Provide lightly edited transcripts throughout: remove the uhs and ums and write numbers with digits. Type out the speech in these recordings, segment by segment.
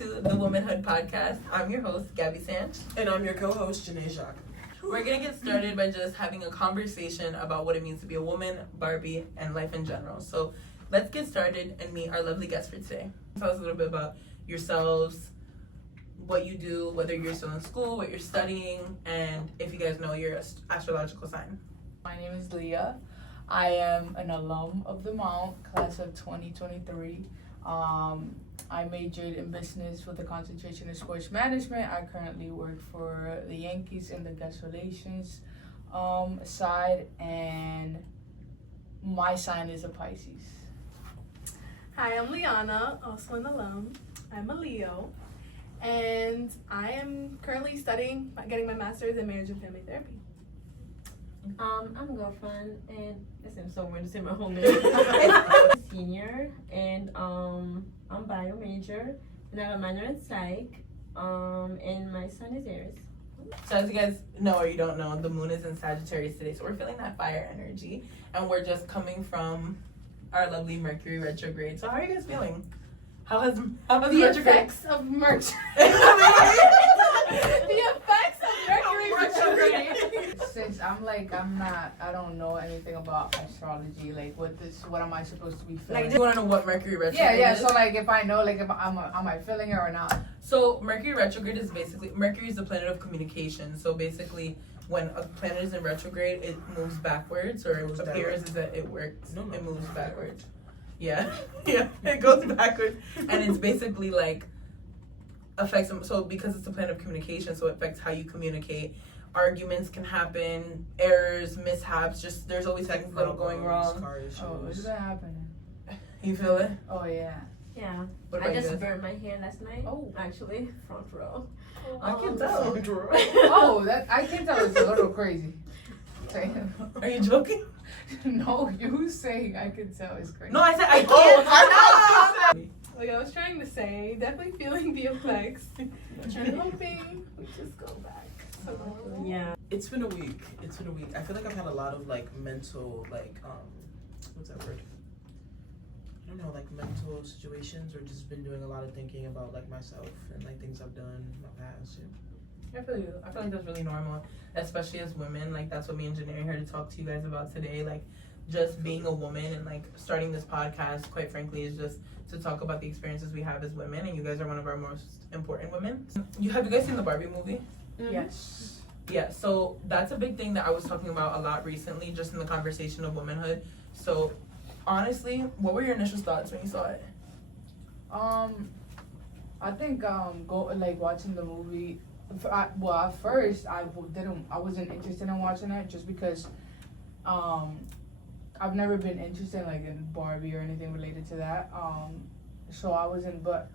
to the Womanhood podcast. I'm your host, Gabby Sanch. And I'm your co-host, Janae Jacques. We're going to get started by just having a conversation about what it means to be a woman, Barbie, and life in general. So let's get started and meet our lovely guests for today. Tell us a little bit about yourselves, what you do, whether you're still in school, what you're studying, and if you guys know your astrological sign. My name is Leah. I am an alum of the Mount, class of 2023. I majored in business with a concentration in sports management. I currently work for the Yankees in the guest relations side, and my sign is a Pisces. Hi, I'm Liana, also an alum. I'm a Leo, and I am currently getting my master's in marriage and family therapy. I'm girlfriend, and it seems so weird to say my whole name. I'm a senior, and I'm bio major, and I have a minor in psych, and my son is Aries. So as you guys know or you don't know, the moon is in Sagittarius today, so we're feeling that fire energy, and we're just coming from our lovely Mercury retrograde. So how are you guys feeling? How has The retrograde? effects of Mercury. The effects of Mercury retrograde. Since I don't know anything about astrology, what am I supposed to be feeling? Do you want to know what Mercury retrograde Yeah, is? so if I know, am I feeling it or not? So Mercury retrograde is basically, Mercury is the planet of communication. So basically, when a planet is in retrograde, it moves backwards, or it appears as that it works. No. It moves backwards. Yeah, yeah, it goes backwards, and it's basically affects them. So because it's a planet of communication, so it affects how you communicate. Arguments can happen, errors, mishaps. Just there's always things that are going wrong. Oh, is that happening? You feel it? Oh yeah. Yeah, What I about you just guys? burned my hair last night. Oh. Actually, front row. I can tell. Oh, that I can tell it's a little crazy. Are you joking? No, you saying I can tell is crazy. No, I said I can't. Like I was trying to say, definitely feeling the effects. And hoping we just go back. Yeah. It's been a week. I feel like I've had a lot of mental what's that word? I don't know, mental situations, or just been doing a lot of thinking about myself and things I've done in my past. Yeah. I feel you. I feel like that's really normal, especially as women. That's what me and Janae are here to talk to you guys about today. Just being a woman and starting this podcast, quite frankly, is just to talk about the experiences we have as women, and you guys are one of our most important women. Have you guys seen the Barbie movie? Mm-hmm. Yes. Yeah, so that's a big thing that I was talking about a lot recently, just in the conversation of womanhood. So honestly, what were your initial thoughts when you saw it? I think watching the movie. At first I wasn't interested in watching it just because I've never been interested in Barbie or anything related to that. So I wasn't, but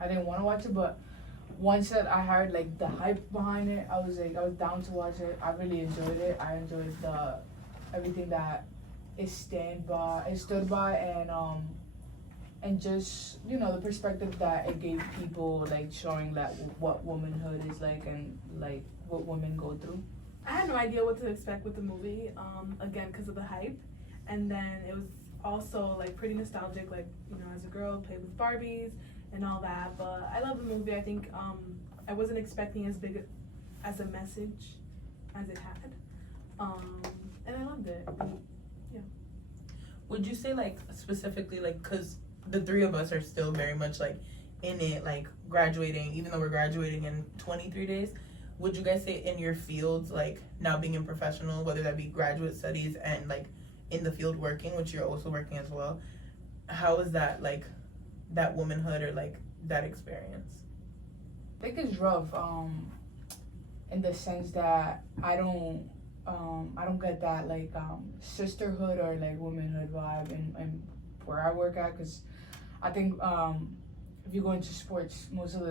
I didn't want to watch it. But once that I heard the hype behind it, I was down to watch it. I really enjoyed it. I enjoyed everything that it stood by, and just the perspective that it gave people, showing what womanhood is and what women go through. I had no idea what to expect with the movie, again, because of the hype. And then it was also, pretty nostalgic, as a girl, played with Barbies and all that. But I love the movie. I think I wasn't expecting as big as a message as it had. And I loved it. Yeah. Would you say specifically because the three of us are still very much in it, graduating, even though we're graduating in 23 days, would you guys say in your fields, now being in professional, whether that be graduate studies and in the field working, which you're also working as well, how is that that womanhood or that experience? I think it's rough, in the sense that I don't get that sisterhood or womanhood vibe in where I work at, because I think if you go into sports, most of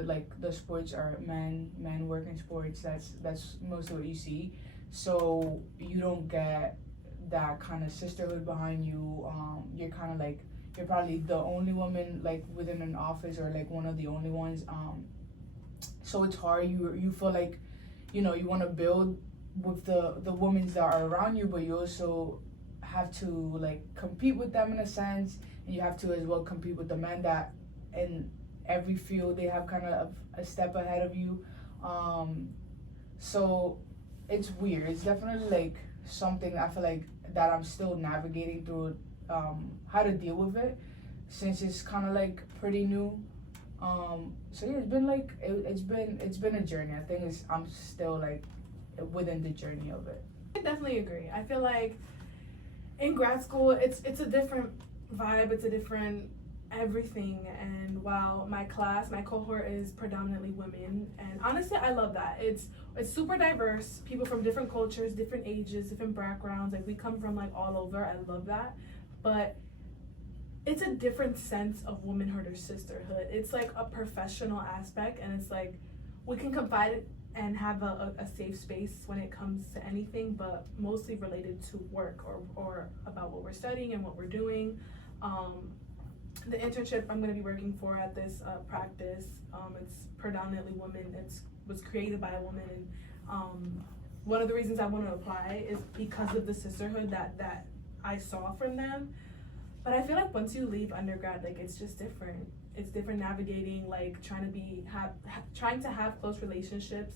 the sports are men working sports. That's most of what you see. So you don't get that kind of sisterhood behind you. You're kind of you're probably the only woman within an office, or one of the only ones. So it's hard. You feel you want to build with the women that are around you, but you also have to compete with them in a sense, and you have to as well compete with the men that every field they have kind of a step ahead of you. So it's weird. It's definitely like something I feel like that I'm still navigating through, how to deal with it, since it's kind of like pretty new. So yeah, it's been like it's been a journey. I think I'm still like within the journey of it. I definitely agree. I feel like in grad school, it's a different vibe. It's a different everything. And while my cohort is predominantly women, and honestly, I love that. It's super diverse. People from different cultures, different ages, different backgrounds. Like we come from like all over. I love that. But it's a different sense of womanhood or sisterhood. It's like a professional aspect, and it's like we can confide and have a safe space when it comes to anything, but mostly related to work or about what we're studying and what we're doing. The internship I'm going to be working for at this practice, it's predominantly women. It was created by a woman, and one of the reasons I want to apply is because of the sisterhood that I saw from them. But I feel like once you leave undergrad, like it's just different. It's different navigating, like trying to have close relationships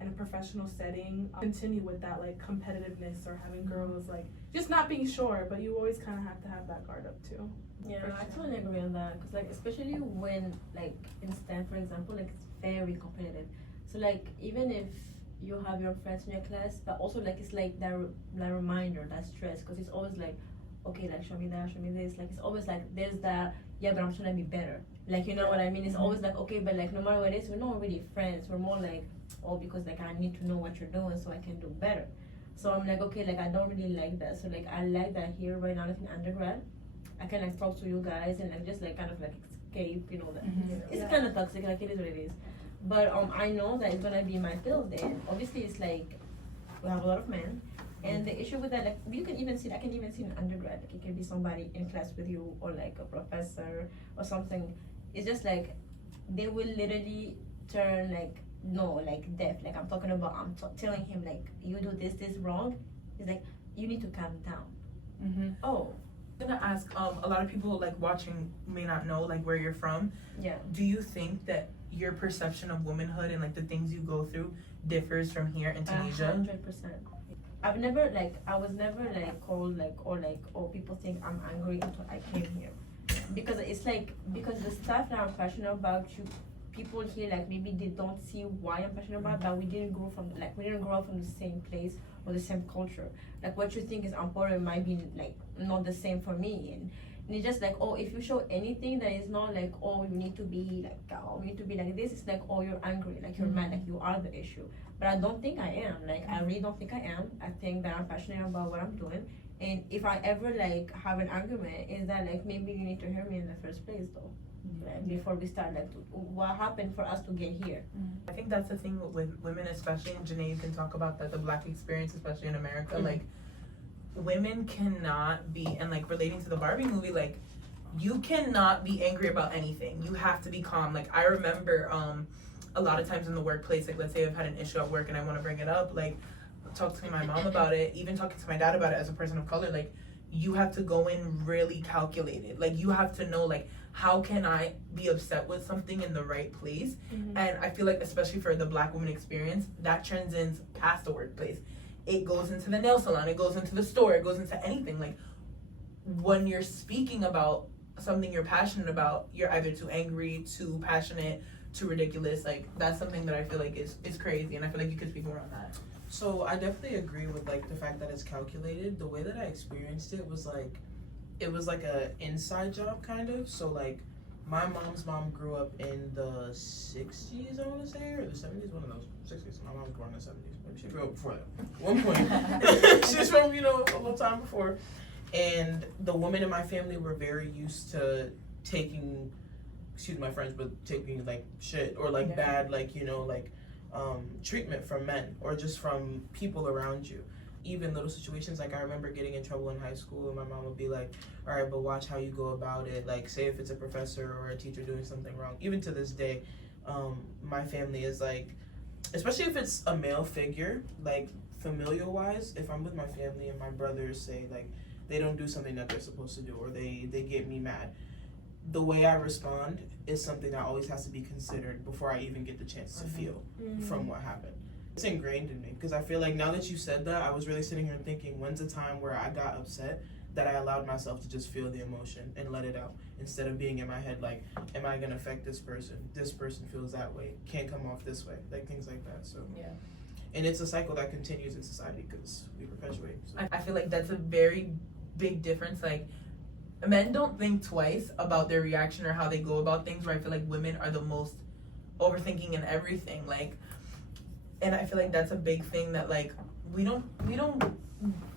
in a professional setting. Continue with that like competitiveness or having girls like just not being sure, but you always kind of have to have that guard up too. Yeah, For I sure. totally agree on that. Cause like especially when like in STEM, for example, like it's very competitive. So like even if you have your friends in your class, but also like it's like that reminder, that stress, cause it's always like, okay, like show me that, show me this. Like it's always like there's that, yeah, but I'm trying to be better. Like you know what I mean? It's always like, okay, but like no matter what it is, we're not really friends. We're more like, oh, because like I need to know what you're doing so I can do better. So I'm like, okay, like I don't really like that. So like I like that here right now, like in undergrad, I can like talk to you guys and like just like kind of like escape, you know. That it's kind of toxic, like it is what it is. But I know that it's gonna be my field, and obviously it's like we have a lot of men. And the issue with that, like I can even see in undergrad, like it can be somebody in class with you or like a professor or something. It's just like they will literally turn like no, like deaf. Like I'm talking about, telling him like you do this wrong. He's like you need to calm down. Oh, I'm gonna ask. A lot of people like watching may not know like where you're from. yeah. Do you think that your perception of womanhood and like the things you go through differs from here in Tunisia? 100%. I was never like called like or like, oh, people think I'm angry until I came here, because it's like, because the stuff that I'm passionate about, people here like maybe they don't see why I'm passionate about, but we didn't grow up from the same place or the same culture. Like what you think is important might be like not the same for me, and it's just like, oh, if you show anything that is not like, oh, you need to be like, oh, you need to be like this, it's like, oh, you're angry, like you're mad, like you are the issue. But I don't think I am. Like I really don't think I am. I think that I'm passionate about what I'm doing, and if I ever like have an argument, is that like maybe you need to hear me in the first place though, like, before we start like what happened for us to get here. I think that's the thing with women, especially in Janae, you can talk about that, the Black experience, especially in America. Like women cannot be, and like relating to the Barbie movie, like you cannot be angry about anything. You have to be calm. Like I remember a lot of times in the workplace, like let's say I've had an issue at work and I want to bring it up, like talk to my mom about it, even talking to my dad about it as a person of color, like you have to go in really calculated. Like you have to know like, how can I be upset with something in the right place? And I feel like especially for the Black woman experience, that transcends past the workplace. It goes into the nail salon, it goes into the store, it goes into anything. Like when you're speaking about something you're passionate about, you're either too angry, too passionate, too ridiculous. Like that's something that I feel like is crazy, and I feel like you could speak more on that. So I definitely agree with like the fact that it's calculated. The way that I experienced it was like a inside job kind of. So like my mom's mom grew up in the 60s, I want to say, or the 70s, one of those. 60s. My mom was born in the 70s. Maybe she grew up before that. At one point. She's from, a little time before. And the women in my family were very used to taking, excuse my French, but taking like shit or like bad, like, treatment from men or just from people around you. Even little situations, like I remember getting in trouble in high school and my mom would be like, all right, but watch how you go about it. Like say if it's a professor or a teacher doing something wrong. Even to this day, my family is like, especially if it's a male figure, like familial wise, if I'm with my family and my brothers say like they don't do something that they're supposed to do or they get me mad, the way I respond is something that always has to be considered before I even get the chance to feel from what happened. It's ingrained in me because I feel like now that you said that, I was really sitting here and thinking, when's a time where I got upset that I allowed myself to just feel the emotion and let it out instead of being in my head like, am I gonna affect this person? This person feels that way, can't come off this way, like things like that. So Yeah. and it's a cycle that continues in society because we perpetuate. So. I feel like that's a very big difference. Like, men don't think twice about their reaction or how they go about things, where I feel like women are the most overthinking in everything. Like, and I feel like that's a big thing that like we don't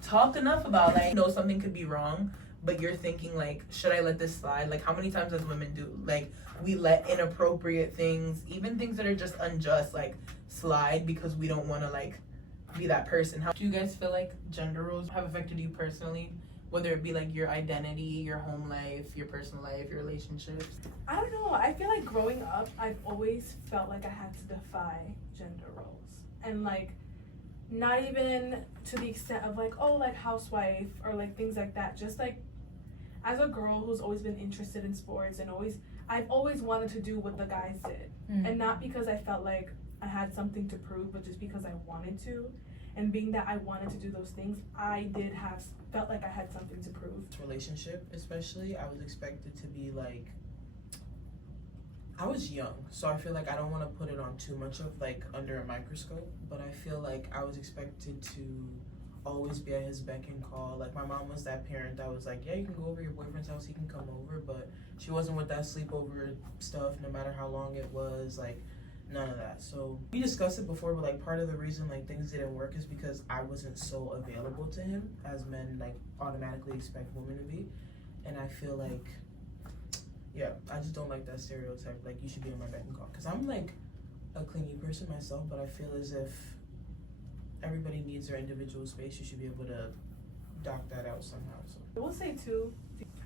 talk enough about. Like, you know, something could be wrong, but you're thinking like, should I let this slide? Like, how many times as women do like we let inappropriate things, even things that are just unjust, like slide because we don't want to like be that person. How do you guys feel like gender roles have affected you personally, whether it be like your identity, your home life, your personal life, your relationships? I don't know. I feel like growing up, I've always felt like I had to defy gender roles. And like, not even to the extent of like, oh, like housewife or like things like that. Just like, as a girl who's always been interested in sports and I've always wanted to do what the guys did. And not because I felt like I had something to prove, but just because I wanted to. And being that I wanted to do those things, felt like I had something to prove. Relationship, especially, I was expected to be like, I was young, so I feel like I don't want to put it on too much of like under a microscope, but I feel like I was expected to always be at his beck and call. Like, my mom was that parent that was like, yeah, you can go over your boyfriend's house, he can come over, but she wasn't with that sleepover stuff, no matter how long it was, like, none of that. So we discussed it before, but like part of the reason like things didn't work is because I wasn't so available to him as men like automatically expect women to be. And I feel like, yeah, I just don't like that stereotype, like you should be on my beck and call, because I'm like a clingy person myself, but I feel as if everybody needs their individual space. You should be able to dock that out somehow. So I will say too,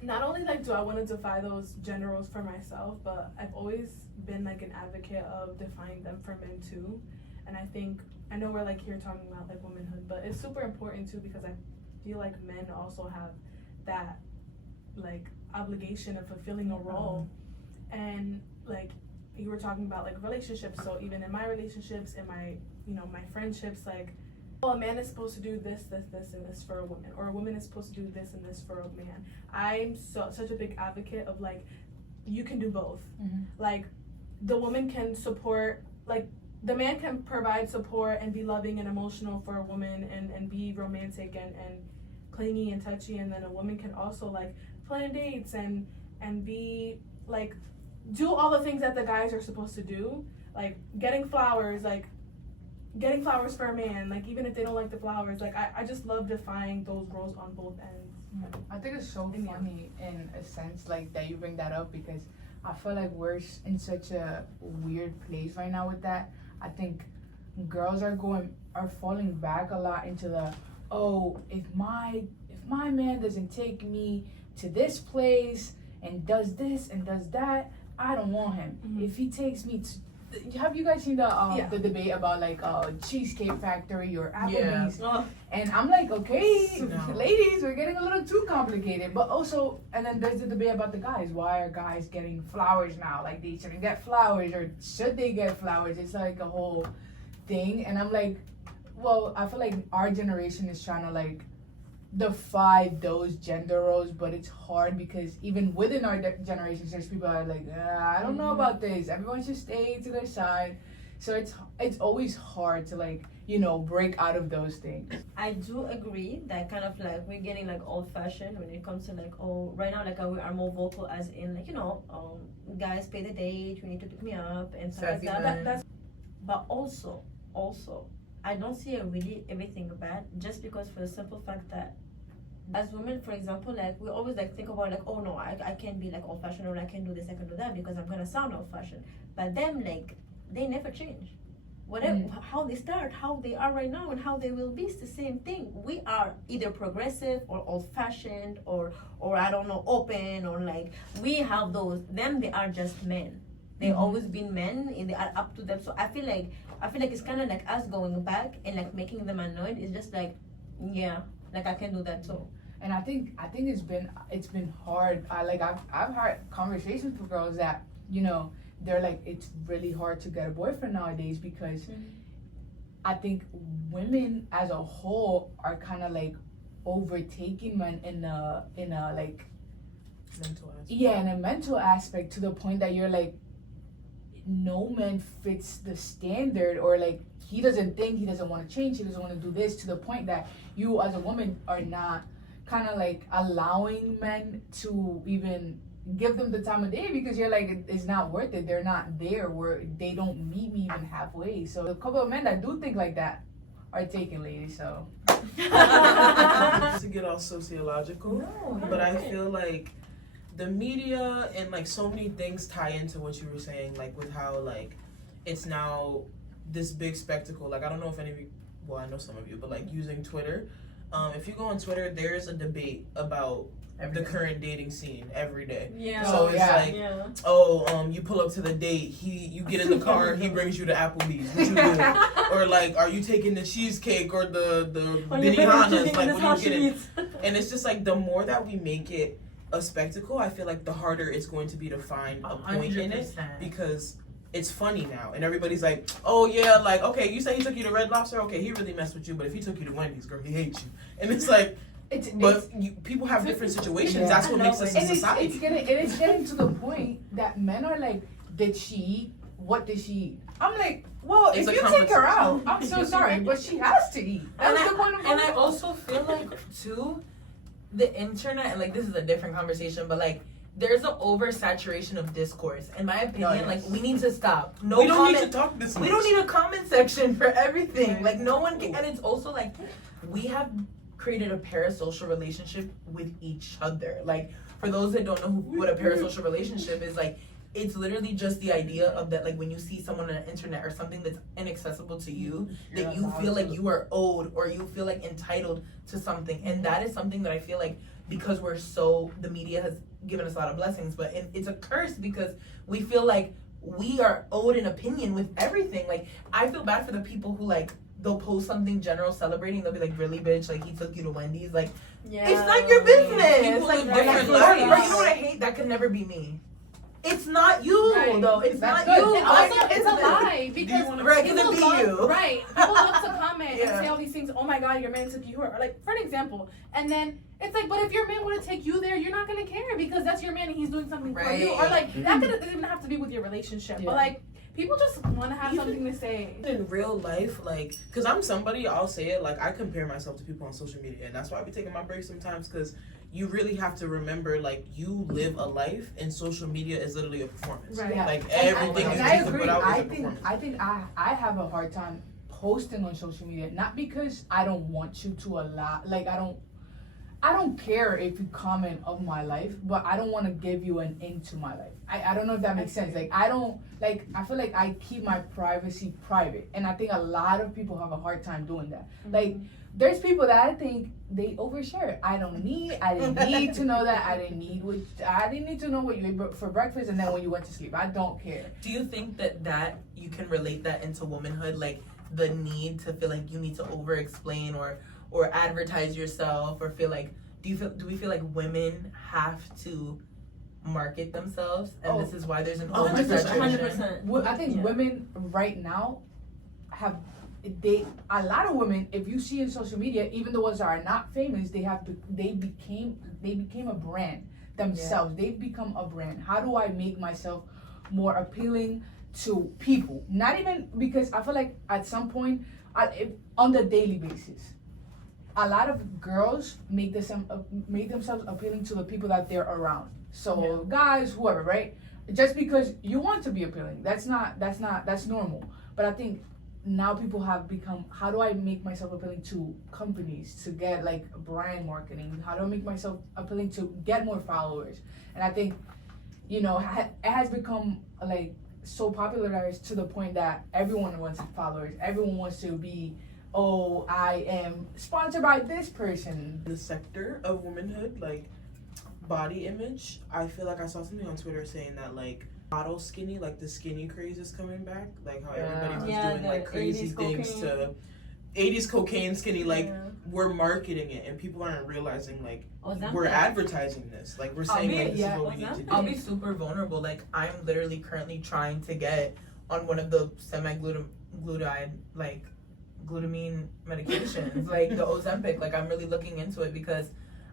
not only like do I want to defy those gender roles for myself, but I've always been like an advocate of defying them for men too. And I know we're like here talking about like womanhood, but it's super important too, because I feel like men also have that like obligation of fulfilling a role. And like you were talking about like relationships, so even in my relationships, in my, you know, my friendships, like, well, a man is supposed to do this, and this for a woman, or a woman is supposed to do this and this for a man. I'm such a big advocate of like, you can do both. Like, the woman can support, like, the man can provide support and be loving and emotional for a woman and be romantic and clingy and touchy, and then a woman can also like plan dates and be like, do all the things that the guys are supposed to do, like getting flowers for a man, like even if they don't like the flowers. Like, I just love defying those roles on both ends. I think it's so funny in a sense like that you bring that up, because I feel like we're in such a weird place right now with that. I think girls are falling back a lot into the, oh, if my man doesn't take me to this place and does this and does that, I don't want him. If he takes me to, have you guys seen the debate about like Cheesecake Factory or Applebee's? Oh. And I'm like, okay, No. ladies, we're getting a little too complicated. But also, and then there's the debate about the guys. Why are guys getting flowers now? Like, they shouldn't get flowers, or should they get flowers? It's like a whole thing. And I'm like, well, I feel like our generation is trying to like defy those gender roles, but it's hard because even within our generation, there's people that are like, I don't know about this. Everyone should stay to their side. So it's always hard to like, you know, break out of those things. I do agree that kind of like we're getting like old fashioned when it comes to like, oh, right now like we are more vocal, as in like, you know, guys pay the date, you need to pick me up and stuff like that. But also I don't see really everything bad, just because for the simple fact that as women, for example, like we always like think about like, oh no, I can't be like old fashioned, or I can do this, I can do that, because I'm gonna sound old fashioned. But them, like, they never change. Whatever, how they start, how they are right now, and how they will be, it's the same thing. We are either progressive or old fashioned or I don't know, open, or like we have those. Them, they are just men. They've always been men, and they are up to them. So I feel like it's kind of like us going back and like making them annoyed. It's just like, yeah, like I can do that too. And I think it's been hard. I've had conversations with girls that, you know, they're like, it's really hard to get a boyfriend nowadays because I think women as a whole are kind of like overtaking men in a like Mental aspect. yeah, in a mental aspect, to the point that you're like, no man fits the standard, or like he doesn't want to change, he doesn't want to do this, to the point that you as a woman are not kind of like allowing men to even give them the time of day, because you're like, it's not worth it, they're not there, where they don't meet me even halfway. So a couple of men that do think like that are taken, ladies. So to get all sociological, No, but I feel like the media and like so many things tie into what you were saying, like with how like it's now this big spectacle. Like I don't know if any of you, well I know some of you, but like using Twitter, if you go on Twitter, there's a debate about the current dating scene every day. Yeah. So it's like, Yeah. oh, you pull up to the date, you get in the car, he brings you to Applebee's, what you do? Or like, are you taking the cheesecake or the Benihanas? Like, what are you getting? And it's just like, the more that we make it a spectacle, I feel like the harder it's going to be to find a point in it, 100%. because it's funny now, and everybody's like, oh yeah, like, okay, you say he took you to Red Lobster, okay, he really messed with you, but if he took you to Wendy's, girl, he hates you. And it's like, people have different situations. Yeah. That's what makes us a and society. it's getting to the point that men are like, did she eat? What did she eat? I'm like, well, It's if a you take her out, conversation. I'm so sorry, but she has to eat. That's the point of And I also feel like too, the internet, and like this is a different conversation, but like there's an oversaturation of discourse. In my opinion, yes. like we need to stop. we don't need to talk this much. We don't need a comment section for everything. Like no one can, and it's also like we have created a parasocial relationship with each other. Like for those that don't know what a parasocial relationship is, like it's literally just the idea of that, like when you see someone on the internet or something that's inaccessible to you, that you feel like you are owed or you feel like entitled to something. And that is something that I feel like, because the media has given us a lot of blessings, but it's a curse because we feel like we are owed an opinion with everything. Like I feel bad for the people who like, they'll post something general celebrating, they'll be like, really bitch, like he took you to Wendy's, like Yeah. it's not your business. People Like, live different or lives. you know what I hate? That could never be me. It's not you, Right. though. It's That's not good. you. And Like, also, it's a lie because Right, people could it be love, you? right? People love to comment Yeah. and say all these things. Oh my God, your man took you here. Or like, for an example, and then it's like, but if your man were to take you there, you're not gonna care because that's your man and he's doing something for you. Or like, that doesn't even have to be with your relationship, Yeah. but like, people just want to have something to say. In real life, like, because I'm somebody, I'll say it, like, I compare myself to people on social media, and that's why I be taking my breaks sometimes, because you really have to remember, like, you live a life, and social media is literally a performance. Right. Yeah. Like, And everything and you I need to agree. put out is a I performance. think I have a hard time posting on social media, not because I don't want you to allow, like I don't care if you comment of my life, but I don't want to give you an into my life. I don't know if that makes sense. Like I feel like I keep my privacy private, and I think a lot of people have a hard time doing that. Like there's people that I think they overshare. I didn't need to know that. I didn't need to know what you ate for breakfast and then when you went to sleep. I don't care. Do you think that you can relate that into womanhood, like the need to feel like you need to over explain or advertise yourself, or feel like do we feel like women have to market themselves, and this is why there's an 100%. oversaturation? 100%. I think women right now have a lot of women, if you see in social media, even the ones that are not famous, they became a brand themselves. They've become a brand. How do I make myself more appealing to people? Not even because I feel like at some point, on the daily basis, a lot of girls make themselves appealing to the people that they're around. So guys, whoever, right? Just because you want to be appealing, that's normal. But I think now people have become, how do I make myself appealing to companies to get like brand marketing? How do I make myself appealing to get more followers? And I think, it has become like so popularized to the point that everyone wants followers. Everyone wants to be, oh, I am sponsored by this person. The sector of womanhood, like body image, I feel like I saw something on Twitter saying that like model skinny, like the skinny craze is coming back, like how everybody was doing like crazy things to 80s cocaine skinny, like Yeah. we're marketing it and people aren't realizing like Ozempic. we're advertising this. Like we're saying like this yeah, is what we need to do. I'll be super vulnerable. Like I'm literally currently trying to get on one of the like glutamine medications, like the Ozempic. Like I'm really looking into it because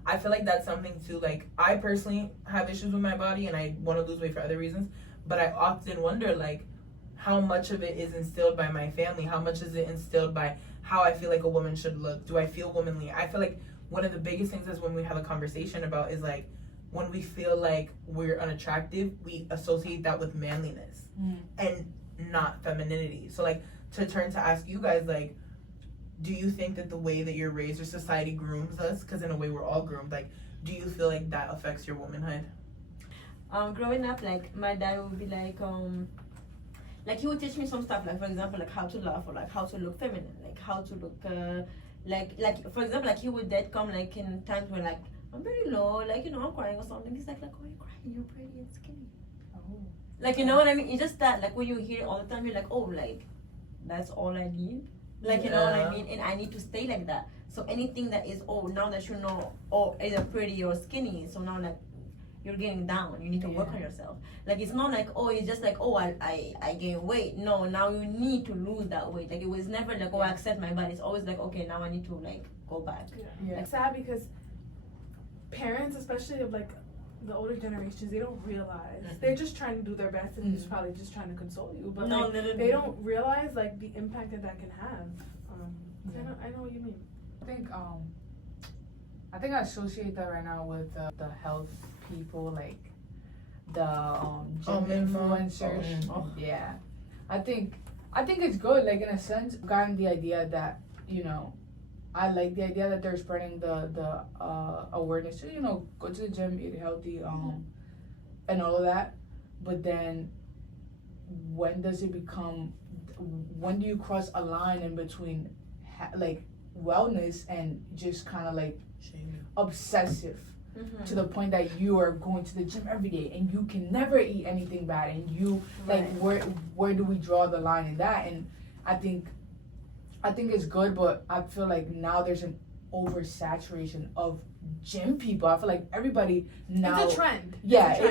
I feel like that's something too. Like I personally have issues with my body and I want to lose weight for other reasons, but I often wonder like how much of it is instilled by my family, how much is it instilled by how I feel like a woman should look. Do I feel womanly? I feel like one of the biggest things is when we have a conversation about is like when we feel like we're unattractive, we associate that with manliness and not femininity. So like to turn to ask you guys, like, do you think that the way that you're raised or society grooms us, because in a way we're all groomed, like, do you feel like that affects your womanhood? Growing up, like my dad would be like he would teach me some stuff, like for example, like how to laugh or like how to look feminine, like how to look, like for example, like he would that come like in times where like I'm very low, like you know I'm crying or something. He's like, oh you're crying, you're pretty and skinny. Oh. Like you know what I mean? It's just that like when you hear it all the time, you're like, oh like that's all I need. Like you know what I mean? And I need to stay like that. So anything that is now that you know either pretty or skinny, so now like you're getting down, you need to work on yourself. Like it's not like it's just like I gain weight. No, now you need to lose that weight. Like it was never like I accept my body. It's always like okay, now I need to like go back. It's sad because parents, especially of like the older generations, they don't realize they're just trying to do their best and just probably just trying to console you, but No, like, they don't realize like the impact that can have. I know what you mean. I think I associate that right now with the health people, like the gym influencers. Yeah, I think it's good. Like in a sense, I've gotten the idea that I like the idea that they're spreading the awareness to go to the gym, eat healthy, and all of that. But then, when does it become? When do you cross a line in between, like wellness and just kind of like obsessive? To the point that you are going to the gym every day and you can never eat anything bad, and you like where do we draw the line in that? And I think it's good, but I feel like now there's an oversaturation of gym people. I feel like everybody now it's a trend.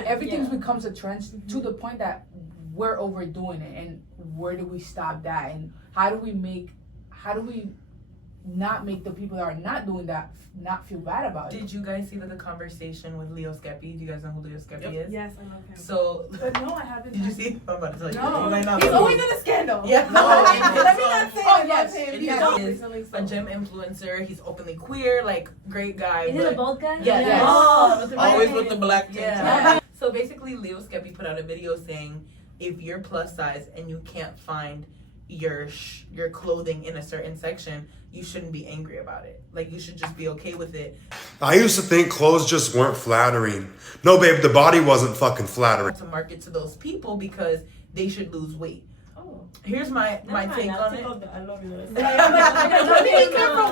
Everything becomes a trend to the point that we're overdoing it. And where do we stop that? And how do we not make the people that are not doing that not feel bad about it? Did you guys see the conversation with Leo Skeppy? Do you guys know who Leo Skeppy is? Yes, I love him. So, but no, I haven't. Did you see? I'm about to tell you. No, You might not he's know. always in a scandal. Yeah. Let me not say I love yes. him. He is Recently, a gym influencer. He's openly queer, like great guy. Is it a bald guy? Yeah. Yes. Oh, Always with the black tank top. So basically, Leo Skeppy put out a video saying, if you're plus size and you can't find your clothing in a certain section, you shouldn't be angry about it. Like you should just be okay with it. I used to think clothes just weren't flattering. No, babe, the body wasn't fucking flattering. To market to those people because they should lose weight. Oh. Here's my take on it. I love you. From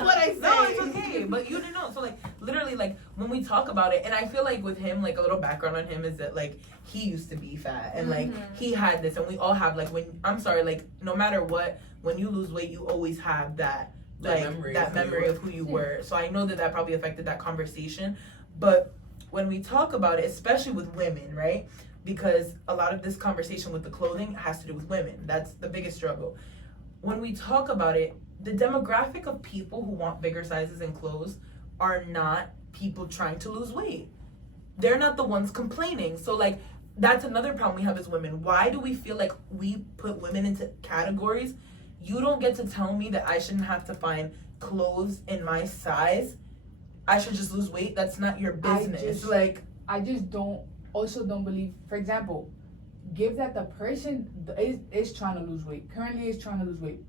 what I say. No, it's okay. But you didn't know. So like literally like when we talk about it, and I feel like with him, like a little background on him is that like he used to be fat and like he had this, and we all have like no matter what, when you lose weight, you always have that memory of who you were. So I know that probably affected that conversation. But when we talk about it, especially with women, right? Because a lot of this conversation with the clothing has to do with women. That's the biggest struggle. When we talk about it, the demographic of people who want bigger sizes in clothes are not people trying to lose weight. They're not the ones complaining. So like that's another problem we have as women. Why do we feel like we put women into categories? You don't get to tell me that I shouldn't have to find clothes in my size. I should just lose weight. That's not your business. I just don't believe, for example, give that the person is trying to lose weight, currently is trying to lose weight.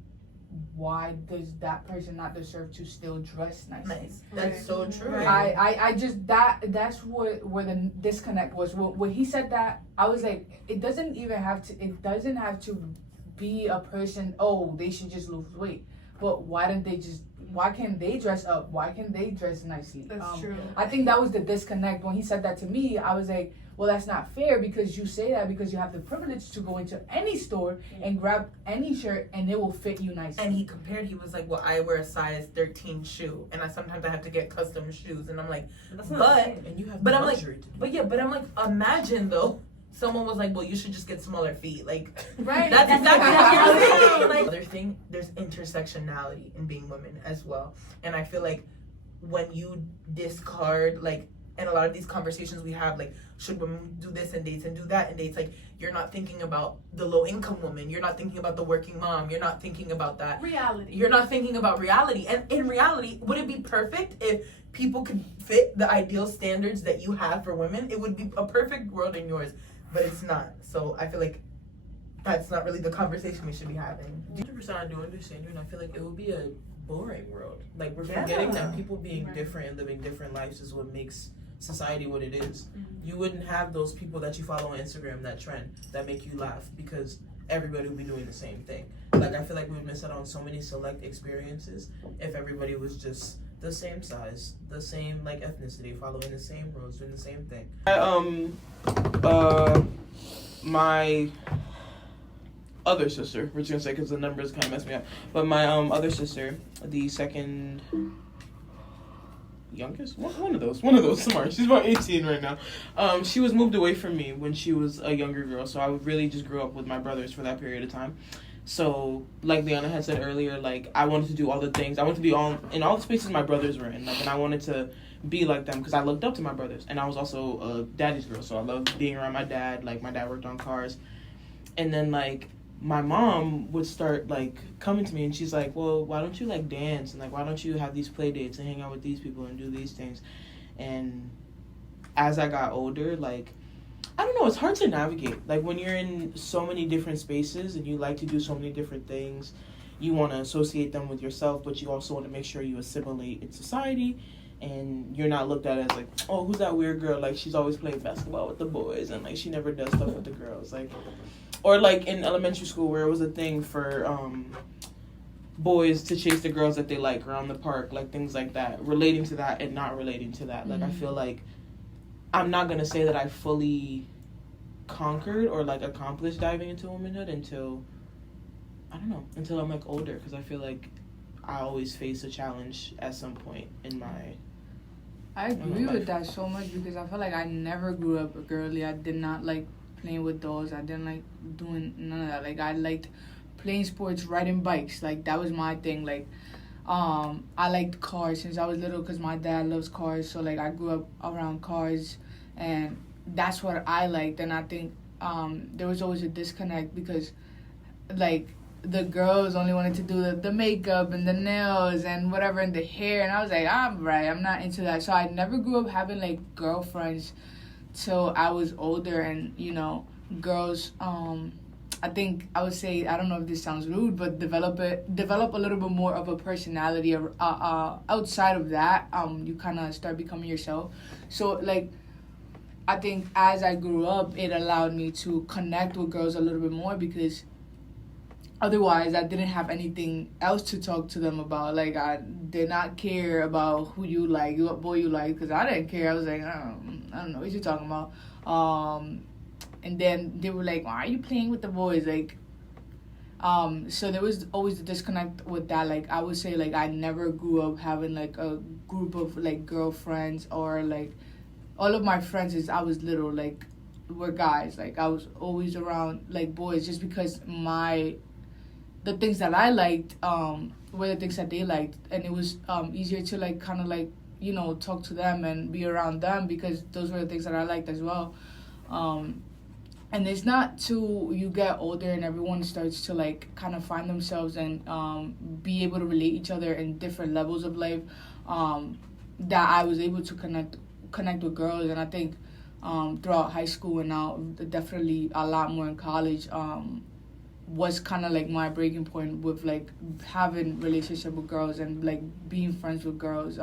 Why does that person not deserve to still dress nicely? That's so true. I just that's where the disconnect was. When he said that, I was like, it doesn't have to be a person, they should just lose weight. But why can't they dress up? Why can't they dress nicely? That's true. I think that was the disconnect. When he said that to me, I was like, well, that's not fair because you say that because you have the privilege to go into any store and grab any shirt and it will fit you nicely. And he was like, well, I wear a size 13 shoe, and sometimes I have to get custom shoes, and I'm like, and you have but the I'm like, luxury to do but I'm like, imagine though, someone was like, well, you should just get smaller feet, like, Right. that's exactly what you're saying. Like, other thing, there's intersectionality in being women as well, and I feel like when you discard, like, and a lot of these conversations we have, like, should women do this in dates and do that in dates, like, you're not thinking about the low income woman, you're not thinking about the working mom, you're not thinking about that reality. You're not thinking about reality. And in reality, would it be perfect if people could fit the ideal standards that you have for women? It would be a perfect world in yours, but it's not. So I feel like that's not really the conversation we should be having. 100%. I do understand you, and I feel like it would be a boring world. Like, we're forgetting that people being different and living different lives is what makes society what it is. You wouldn't have those people that you follow on Instagram that trend that make you laugh because everybody would be doing the same thing. Like, I feel like we would miss out on so many select experiences if everybody was just the same size, the same like ethnicity, following the same rules, doing the same thing. My other sister, we're just gonna say because the numbers kind of mess me up, but my other sister, the second youngest, one of those, smart. She's about 18 right now. She was moved away from me when she was a younger girl, so I really just grew up with my brothers for that period of time. So, like Liana had said earlier, like, I wanted to do all the things. I wanted to be in all the spaces my brothers were in, like, and I wanted to be like them because I looked up to my brothers. And I was also a daddy's girl, so I loved being around my dad. Like, my dad worked on cars. And then, like, my mom would start, like, coming to me, and she's like, well, why don't you, like, dance? And, like, why don't you have these play dates and hang out with these people and do these things? And as I got older, like, I don't know, it's hard to navigate. Like, when you're in so many different spaces and you like to do so many different things, you want to associate them with yourself, but you also want to make sure you assimilate in society, and you're not looked at as, like, oh, who's that weird girl? Like, she's always playing basketball with the boys, and, like, she never does stuff with the girls. Like, or, like, in elementary school where it was a thing for boys to chase the girls that they like around the park, like, things like that, relating to that and not relating to that. Like, I feel like I'm not going to say that I fully conquered or, like, accomplished diving into womanhood until I'm, like, older, because I feel like I always face a challenge at some point in my I agree with that so much because I feel like I never grew up girly. I did not like playing with dolls. I didn't like doing none of that. Like, I liked playing sports, riding bikes. Like, that was my thing. Like, I liked cars since I was little because my dad loves cars. So, like, I grew up around cars, and that's what I liked. And I think there was always a disconnect because, like, the girls only wanted to do the makeup and the nails and whatever and the hair. And I was like, I'm not into that. So I never grew up having, like, girlfriends till I was older. And, you know, girls, I think I would say, I don't know if this sounds rude, but develop a little bit more of a personality outside of that. You kind of start becoming yourself. So, like, I think as I grew up, it allowed me to connect with girls a little bit more because otherwise I didn't have anything else to talk to them about. Like, I did not care about who you like, what boy you like, because I didn't care. I was like, I don't know what you're talking about. And then they were like, why are you playing with the boys? Like, so there was always a disconnect with that. Like, I would say, like, I never grew up having, like, a group of, like, girlfriends or, like, all of my friends as I was little, like, were guys. Like, I was always around, like, boys just because the things that I liked were the things that they liked. And it was easier to, like, kind of, like, you know, talk to them and be around them because those were the things that I liked as well. And it's not till you get older and everyone starts to, like, kind of find themselves and be able to relate each other in different levels of life that I was able to connect with girls. And I think throughout high school and now definitely a lot more in college was kind of, like, my breaking point with, like, having relationship with girls and, like, being friends with girls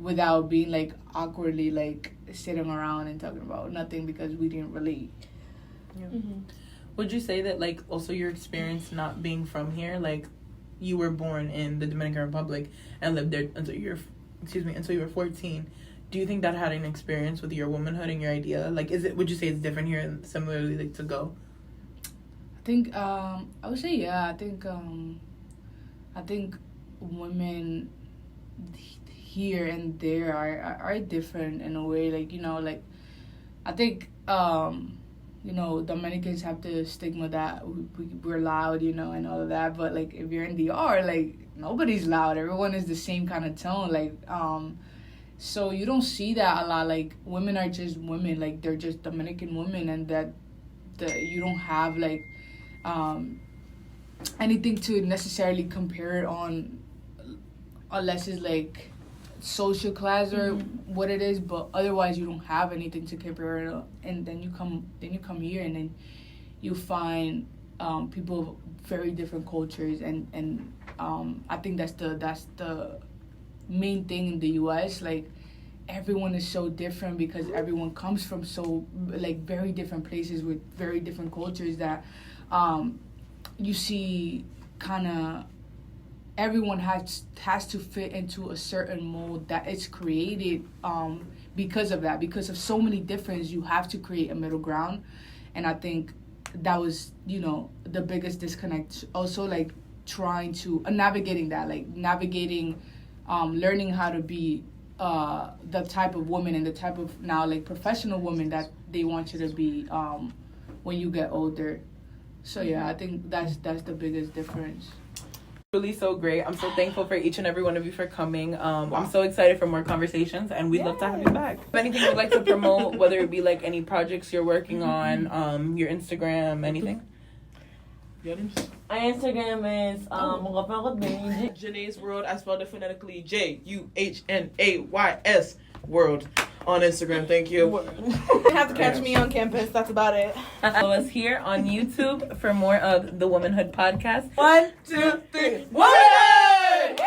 without being, like, awkwardly, like, sitting around and talking about nothing because we didn't relate. Yeah. Would you say that, like, also your experience not being from here, like, you were born in the Dominican Republic and lived there until you were 14, do you think that had an experience with your womanhood and your idea? Like, would you say it's different here and similarly like to go? I think I would say yeah. I think women here and there are different in a way. Like, you know, like I think you know, Dominicans have the stigma that we're loud, you know, and all of that. But like if you're in DR, like nobody's loud. Everyone is the same kind of tone. Like so you don't see that a lot. Like women are just women. Like they're just Dominican women, and that you don't have like anything to necessarily compare it on, unless it's like social class or what it is. But otherwise, you don't have anything to compare it on. And then you come here, and then you find people of very different cultures, and I think that's the main thing in the U.S. Like everyone is so different because everyone comes from so like very different places with very different cultures that you see kind of everyone has to fit into a certain mold that is created because of that. Because of so many differences, you have to create a middle ground. And I think that was, you know, the biggest disconnect. Also, like trying to navigating that, like navigating learning how to be the type of woman and the type of now like professional woman that they want you to be when you get older. So yeah, I think that's the biggest difference. Really so great. I'm so thankful for each and every one of you for coming. I'm so excited for more conversations, and we'd love to have you back. If anything you'd like to promote, whether it be like any projects you're working on, your Instagram, anything. My Instagram is Janae's World. I spelled it phonetically JUHNAYS World on Instagram. Thank you. You have to catch me on campus. That's about it. Follow us here on YouTube for more of the Womanhood podcast. 1, 2, 3. Womanhood!